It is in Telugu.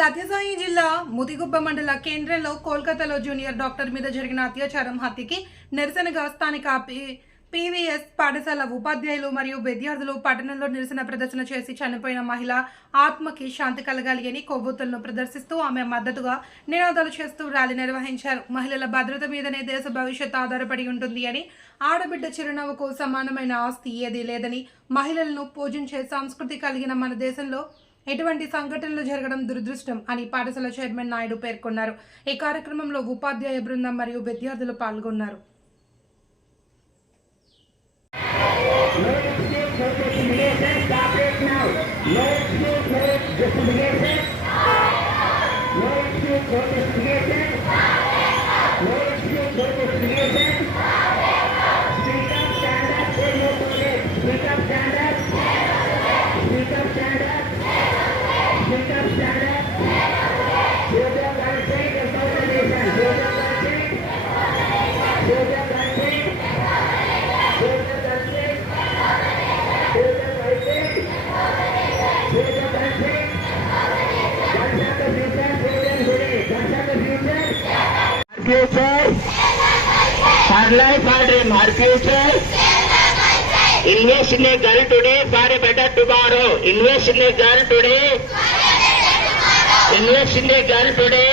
సత్యసాయి జిల్లా ముదిగుబ్బ మండల కేంద్రంలో కోల్కతాలో జూనియర్ డాక్టర్ మీద జరిగిన అత్యాచారం హత్యకి నిరసనగా స్థానిక పి- పీవీఎస్ పాఠశాల ఉపాధ్యాయులు మరియు విద్యార్థులు పట్టణంలో నిరసన ప్రదర్శన చేసి చనిపోయిన మహిళ ఆత్మకి శాంతి కలగాలి అని కొవ్వొత్తులను ప్రదర్శిస్తూ ఆమె మద్దతుగా నినాదాలు చేస్తూ ర్యాలీ నిర్వహించారు. మహిళల భద్రత మీదనే దేశ భవిష్యత్తు ఆధారపడి ఉంటుంది అని ఆడబిడ్డ చిరునవ్వుకు సమానమైన ఆస్తి ఏదీ లేదని మహిళలను పూజించే సంస్కృతి కలిగిన మన దేశంలో ఎటువంటి సంఘటనలు జరగడం దురదృష్టం అని పాఠశాల చైర్మన్ నాయుడు పేర్కొన్నారు ఈ కార్యక్రమంలో ఉపాధ్యాయ బృందం మరియు విద్యార్థులు పాల్గొన్నారు No excuse for discrimination. Stop it now. No excuse for discrimination. No excuse for discrimination. No excuse for discrimination. Speak up, stand up, say no to it. Speak up, stand up. Our future. Our life, our dream, our future. Invest in a girl today for a better tomorrow. Invest in a girl today. Invest in a girl today. Invest in a girl today